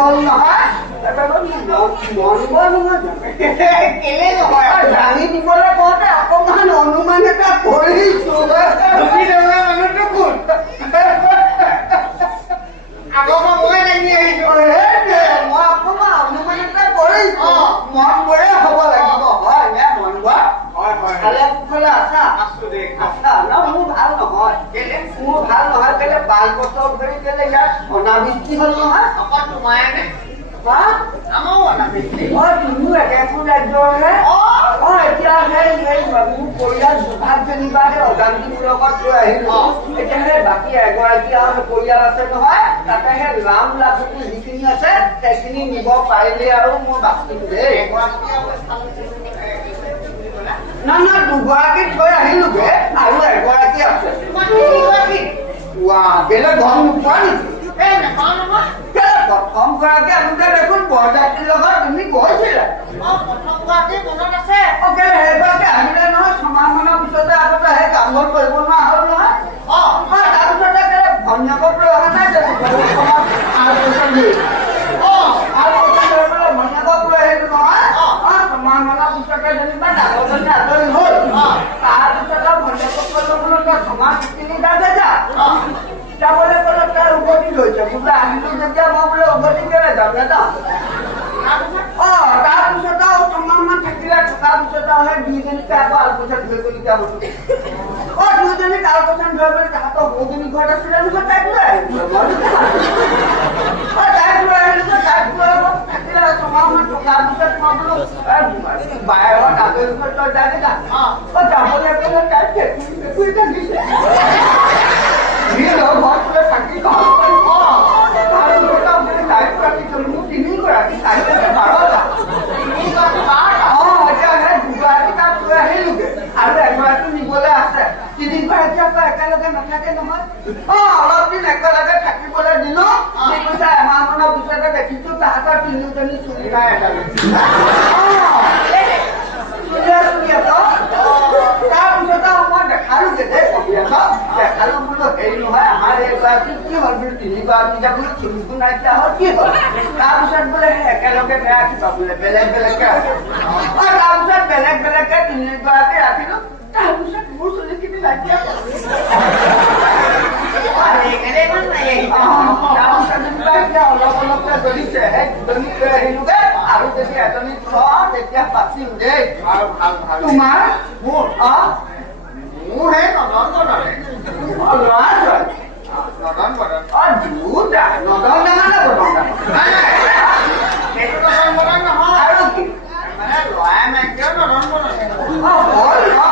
হ'ল নহয় দাঙি দিবলৈ কওঁতে অকমান অনুমান এটা কৰিছো মানুহটো কোন আগৰ মই দাঙি আহিছো মই অকমান অনুমান এটা কৰিছো মন বৰে হ'ব লাগিব হয় নে মন বৰ ভালে কুশলে আছা আছা ন মোৰ ভাল নহয় মোৰ ভাল নহয় কেলে 5 বছৰ ধৰি কেলে ইয়াত অনাবৃষ্টি হ'ল নহয় অকল তোমাৰে আমাৰো অনাবৃষ্টি তুমিও একেখন ৰাজ্যৰহে এতিয়া সেই মোৰ পৰিয়াল দুভাগ যেনিবা সেই অজান্তিৰ লগত লৈ আহিলো এতিয়া সেই বাকী এগৰাকী আৰু পৰিয়াল আছে নহয় তাতে সেই ৰাম লাখুটি যিখিনি আছে সেইখিনি নিব পাৰিলে আৰু মোৰ বাকী দেই না না দুগৰাকী থৈ আহিলোগে আৰু এগৰাকী আছে বেলেগ ঘৰ নোপোৱা নেকি প্ৰথম গৰাকী আনোতে দেখোন বৰযাত্ৰীৰ লগত তুমি গৈছিলা প্ৰথম গৰাকী মনত আছে সেইগৰাকী আহিলে নহয় 6 মাহমানৰ পিছতে আগতে সেই কাম বন কৰিব নোৱাৰা হ'ল নহয় তাৰপিছতে ভন্যকক লৈ অহা নাই ভন্যকক লৈ আহিলো নহয় 6 মাহমানৰ পিছতে যেনিবা ডাঙৰজনী আজৰি হ'ল তাৰপিছত ভন্যকক লৈ 6 মাহ তিনি দাদা যা যাবলৈ গ'লে তাৰ উভতি লৈছে বোলে আহিলো যেতিয়া মই বোলে উভতি কেলে যাম নাযাওঁ তাৰপিছত আৰু 6 মাহমান থাকিলে থকাৰ পিছত সেই দুইজনীকে আকৌ আলপৈচান ধৰিবলগীয়া হ'ল দুইজনীক আলপৈচান ধৰিবলৈ তাহাঁতৰ সৰুজনী ঘৰত আছিলে নহয় তাইক লৈ আহিলো তাইক লৈ আহিলো তাইক লৈ থাকিলে 6 মাহমান থকাৰ পিছত মই বোলো বায়েৰত আজৰি হৈ তই যাবি না যাবলৈ গ'লে তাইক ফেকুৰি কান্দিছে থাকি মোৰ 3 গৰাকী দুগৰাকী তাত লৈ আহিলোগে আৰু এগৰাকী নিবলৈ আছে 3 গৰাকী আকৌ একেলগে নাথাকে নহয় অলপ দিন একেলগে থাকিবলৈ দিলো এমাহমানৰ পিছতে দেখিছো তাহাঁতৰ 3জনী চুলি নাই একেলগে তাৰপিছত মই দেখালোগে দেখালো বোলো হেৰি নহয় আমাৰ এইগৰাকী কি হ'ল বোলো 3 গৰাকী বোলো চুলিটো নাইকিয়া হ'ল কি হ'ল তাৰপিছত বোলে একেলগে ৰাখিবা বোলে বেলেগ বেলেগকে ৰাখিব তাৰপিছত বেলেগ বেলেগকে 3 গৰাকী ৰাখিলো তাৰপিছত মোৰ চুলিখিনি নাইকিয়া অলপ অলপকে জ্বলিছে সেই দুজনীক লৈ আহিলোগে আৰু যদি এজনী থওঁ তেতিয়া পাতিম দেই তোমাৰ মোৰ সেই নদন বদনে ল'ৰা ছোৱালী নদন বদন দুটা নদন ডাঙৰ সেইটো নদন বদন নহয় আৰু কি মানে ল'ৰাই নাইকিয়া নদন বদন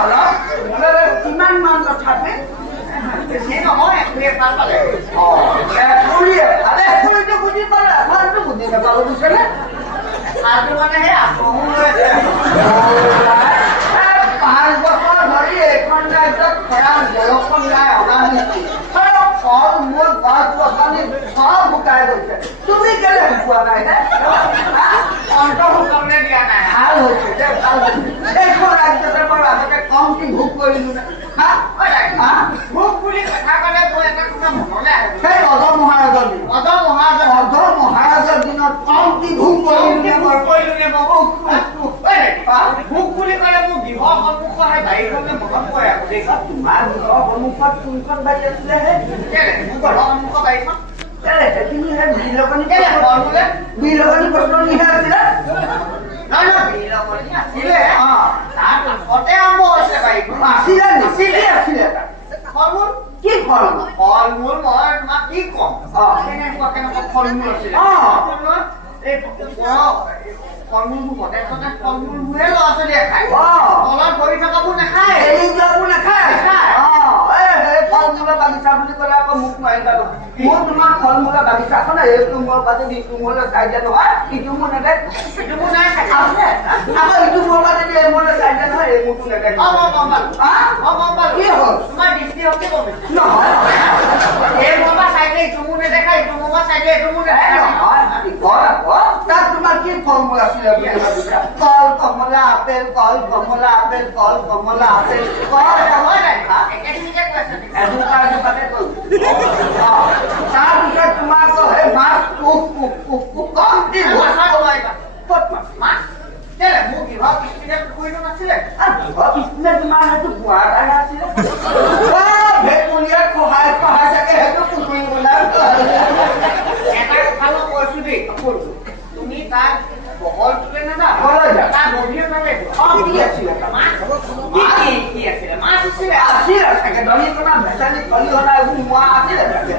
অলপ কিমান মান তথাপি বেছি নহয় এফাল পালে এফুৰিটো বুজি পালে এফালটো বুজি নাপালো বুজিছেনে এফালটো মানে সেই আত্মহো লৈ আছে 5 বছৰ ধৰি এইখন ৰাজ্যত খৰাং বৰষুণ নাই অনাবৃষ্টি ফল মূল গছ গছনি সব শুকাই গৈছে তুমি কেলে শুকোৱা নাই অন্তঃসুকৰণে দিয়া নাই ভাল হৈছে ভাল হৈছে এইখন ৰাজ্যতে বাৰু আগতে কমটি ভোগ কৰিলো ভোগ বুলি কথা ক'লে মই এটা কথা মনলৈ আহে সেই অজ মহাৰাজৰ দিনত কমটি ভোগ কৰিলো ভোগ বুলি ক'লে মোৰ গৃহৰ সন্মুখৰ সেই বাৰীখনে মনত পৰে আকৌ দেখা তোমাৰ গৃহৰ সন্মুখত কোনখন বাৰী আছিলে মোৰ ঘৰৰ সন্মুখৰ বাৰীখন বিলগনি গছনিহে আছিলে বিলগনি আছিলে তাৰ কাষতে আৰম্ভ হৈছে বাৰীখন আছিলে ফল মূল কি ফল মূল মই তোমাক কি কম কেনেকুৱা ফল মূল আছিলে এই ফল মূলবোৰ মতে ফল মূলবোৰে ল'ৰা ছোৱালীয়ে খায় তলত ভৰি থকাবোৰ নাখায় এৰি যোৱাবোৰ নাখায় ফল মূলৰ বাগিচা বুলি ক'লে আকৌ মোক মাৰি যাব মোৰ তোমাৰ ফল মূলৰ বাগিচাখন এইটো মোৰ পাছত ইটো মোলৈ চাই দিয়া নহয় ইটো মোৰ নেদেখ ইটো মোৰ নাই আছে আকৌ ইটো মোৰ পাছত এই মোলৈ চাই দিয়া নহয় এই মোৰটো নেদেখ কি হ'ল তোমাৰ দৃষ্টিশক্তি কমিছে নহয় এই মোৰ পৰা চাই দিয়ে ইটো মোৰ নেদেখা ইটো মোৰ পৰা চাই দিয়ে এইটো মোৰ নেদেখা নহয় তাত তোমাৰ কি ফল মূল আছিলে কল কমলা আপেল কল কমলা আপেল কল কমলা আপেল তাৰপিছত তোমাৰ আকৌ সেই মাছ নে তোমাৰ সেইটো বুঢ়া এটা আছিলে ভেকুলীয়া খহাই খহাই থাকে সেইটো পুখুৰী বনাই এটা কথা মই কৈছো দেই তুমি তাক বহল তুলে না তাৰ গভীৰ নালাগে কি আছিলে কি আছিলে মাছ আছিলে আছিলে থাকে দলিকণা ভেচালি খলিহনা এইবোৰ মোৱা আছিলে থাকে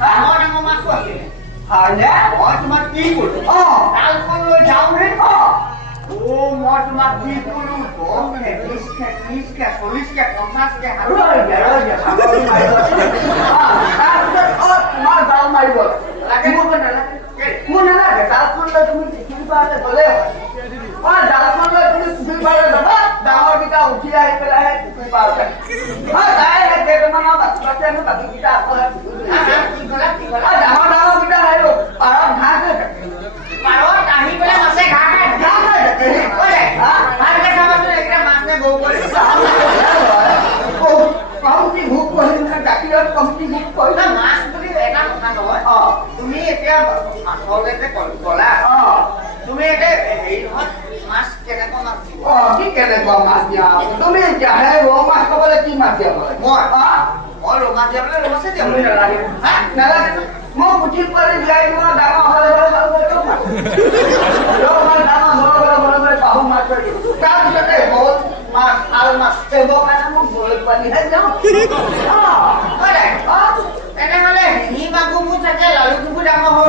ডাঙৰ ডাঙৰ মাছো আছিলে হয়নে মই তোমাক কি কৰো তালখন লৈ যাওঁ হে মই তোমাক কি কৰো 10 কে 20 কে 30 কে 40 কে 50 কে তোমাৰ জাল মাৰিব লাগে মোৰ নালাগে তালখন লৈ তুমি পুখুৰী পাৰলৈ গ'লে হয় জালখন লৈ তুমি পুখুৰী পাৰলৈ যাবা ডাঙৰ কেইটা উঠি আহি পেলাই পুখুৰী পাৰলৈ তাই কেইটামানৰ বাচি বাচি আমি বাকীকেইটা আগলৈ ডাঙৰ ডাঙৰ কেইটা আহিব পাৰত ঘাঁহ হৈ থাকে পাৰত আহি পেলাই মাছে ঘাঁহ খাই ভালকে চাবাচোন এইকেইটা মাছ নে গৰু কৰি কমটি ভোক কৰিম গাখীৰত কমটি ভোক কৰিম মাছ বুলি এটা কথা নহয় তুমি এতিয়া মাছলৈকে গলা তুমি এতিয়া হেৰি নহয় মাছ কেনেকুৱা মাছ দিব কি কেনেকুৱা মাছ দিয়া তুমি এতিয়া হে ৰৌ মাছ খাবলৈ কি মাছ দিয়া মই ৰৌ মাছ দিয়াবলৈ ৰৌ মাছে দিয়া নালাগে নালাগে মই পুঠি পোৱালি দিয়াই মই ডাঙৰ হলে ৰৌ মাছ ডাঙৰ হলে পাহু মাছ তাৰপিছতে হ'ল মাছ আৰু মাছ সেইবোৰ কাৰণে মই গৰৈ পোৱালিহে যাওঁ তেনেহলে শিঙি মাগুৰবোৰ থাকে লালুকুবোৰ ডাঙৰ হৈ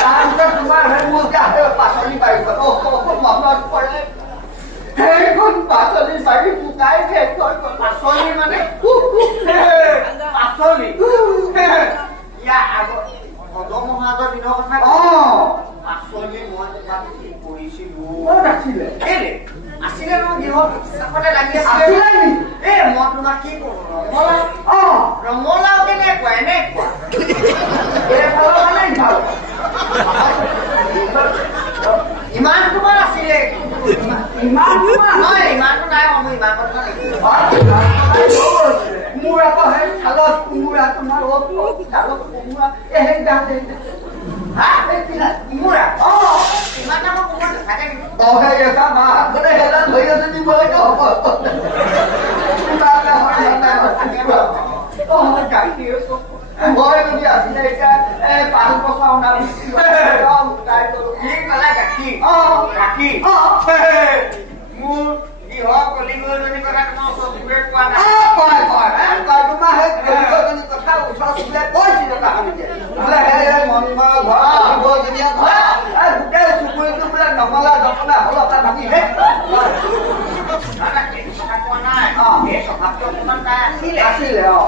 তাৰপিছত তোমাৰ মোৰ পাচলি বাঢ়িব মনত পৰে সেইখন পাচলি বাঢ়ি শুকাই শেষ হৈ গ'ল পাচলি মানে পাচলি ইয়াৰ আগত মহাজৰ দিনৰ কথা পাচলি মই তোমাক কি কৰিছিলো আছিলে আছিলে নহয় গৃহত কাষতে লাগি আছিলে মই তোমাক কি কৰো ৰঙালাও কেনেকুৱা এনেকুৱা ইমান তোমাৰ আছিলে ইমানটো নাই মই ইমান কথা মোৰ আকৌ সেই খালত কোমোৰা তোমাৰ খালত কোমোৰা সেই গাঁৱতে কোমোৰা ইমান ডাঙৰ কোমোৰা নাথাকে গাখীৰ মই যদি আছিলে এতিয়া 5 বছৰ গাখীৰ মোৰ গৃহ কলিগজনী কথা তোমাৰ চকুৰে কোৱা নাই তোমাৰ সেই কলিগজনী কথা ওচৰ চুবুৰীয়াই কৈছিলে গোটেই চুবুৰীটো বোলে নমলা জপলা হল এটা ভাবি হে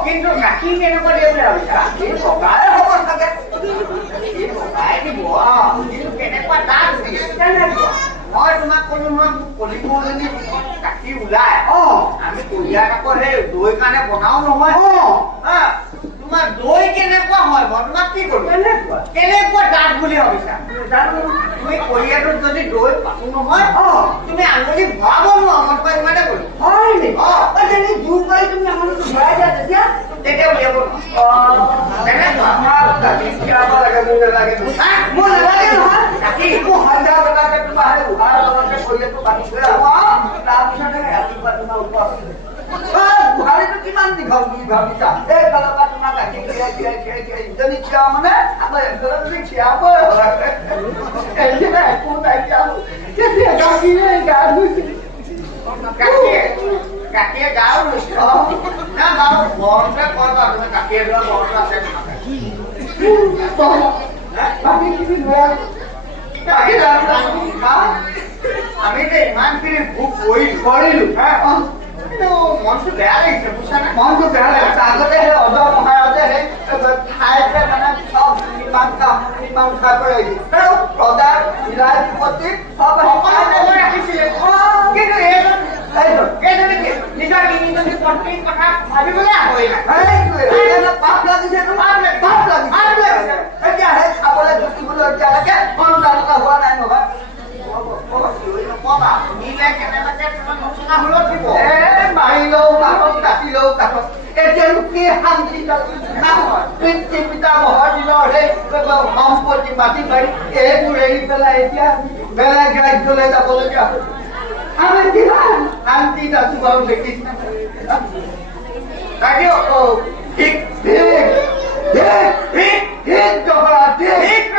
কিন্তু গাখীৰ কেনেকুৱা দিয়ে বুলি ভাবিছা গাখীৰ পকাই হ'ব চাগে পকাই দিব কিন্তু কেনেকুৱা দাঁত মই তোমাক কলো নহয় কলিগজনী গাখীৰ ওলাই আমি কলিয়াত আকৌ সেই দৈ কাৰণে বনাও নহয় তোমাৰ দৈ কেনেকুৱা হয় মই তোমাক কি কৰো কেনেকুৱা দাঁত বুলি ভাবিছা তুমি কলিয়াটোত যদি দৈ পাতো নহয় তুমি আঙুলি ভৰাব নোৱাৰা মই তোমাক ইমানে কলো হয় নেকি জোৰ কৰি তুমি আঙুলিটো ভৰাই দিয়া তেতিয়া উলিয়াব মোৰ নালাগে নহয় গাখীৰ মোৰ সন্ধ্যা বেলাকে তোমাৰ উহাৰ লগতে কলিয়াটো বান্ধি থৈ তাৰপিছতে ৰাতিপুৱা তোমাৰ ওপৰত বুঢ়াৰীটো কিমান দীঘল বুলি ভাবিছা এইফালৰ পৰা তোমাৰ গাখীৰ ইজনী খীৰাও মানে আকৌ এফালে যদি খীৰাবই একো নাইকিয়া হ'ল তেতিয়া গাখীৰে গা ধুইছিল গাখীৰে গাও ধুইছিল না বাৰু গৰমতে কয় বাৰু তুমি গাখীৰ ধোৱা গৰমটো আছে বাকী কিবি ধোৱা আমি যে ইমানখিনি ভোগ কৰিলো মনটো বেয়া লাগিছে বুজিছা নে মনটো বেয়া লাগিছে আগতে সেই অজয় মহাৰাজে সেই ঠাইতে মানে চব নিৰ্মাণ খাই কৰি প্ৰজা বিলাহীপতি চব সকলো ৰাখিছিলে কিন্তু এইজনে নিজৰ তিনিজনী পত্নীৰ কথা ভাবিবলৈ আহৰিলে পাপ লাগিছে এতিয়া সেই খাবলৈ জুতিবলৈ এতিয়ালৈকে সন্তানতা হোৱা নাই নহয় মাৰিলেও কাষত কাটিলেও কাষত এতিয়ানো কি শান্তি পিতা মহৰ দিনৰ সেই সম্পত্তি মাটি বাৰী এইবোৰ এৰি পেলাই এতিয়া বেলেগ ৰাজ্যলৈ যাবলগীয়া হ'ল আমি দিলাম আন্টি তা সুবাউ দেখি তাকে ও ঠিক ঠিক ঠিক ঠিক ঠিক জবা ঠিক